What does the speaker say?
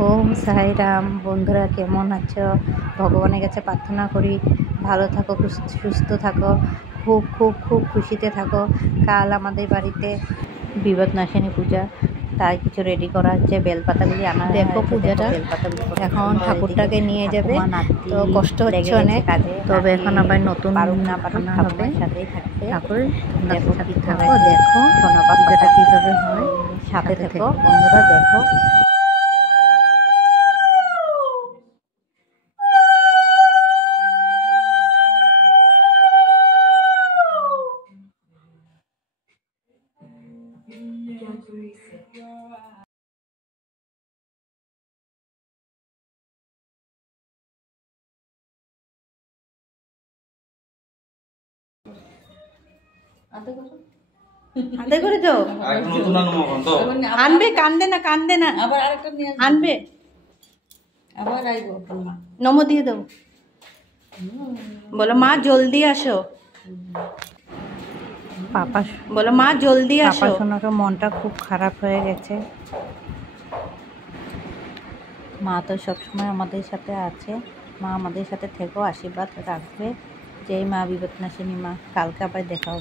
ওম সাই রাম। বন্ধুরা কেমন আছো? ভগবানের কাছে প্রার্থনা করি ভালো থাকো, সুস্থ থাকো, খুব খুব খুব খুশিতে থাকো। কাল আমাদের বাড়িতে বিপদনাশিনী পূজা, তাই কিছু রেডি করা হচ্ছে। বেলপাতাগুলি আনা দেখো পূজাটা এখন ঠাকুরটাকে নিয়ে যাবে, তো কষ্ট হচ্ছে অনেক, তবে এখন আবার নতুন না পারুক হবে ঠাকুর দেখো থাকো, দেখো পূজাটা কীভাবে হয়, সাথে থেকো বন্ধুরা দেখো। আদে করে দাও, আনবে, কান্দে না কান্দে না, আবার আরেকটা নিয়ে আনবে, আবার আইবো নম দিয়ে দাও, বলো মা জলদি আসো, পাপা বলো মা জলদি আসো। শোনার মনটা খুব খারাপ হয়ে গেছে। মা তো সবসময় আমাদের সাথে আছে, মা আমাদের সাথে থেকেও আশীর্বাদ রাখবে। যেই মা বিপদনাশিনী মা, কালকে আবার দেখা হবে।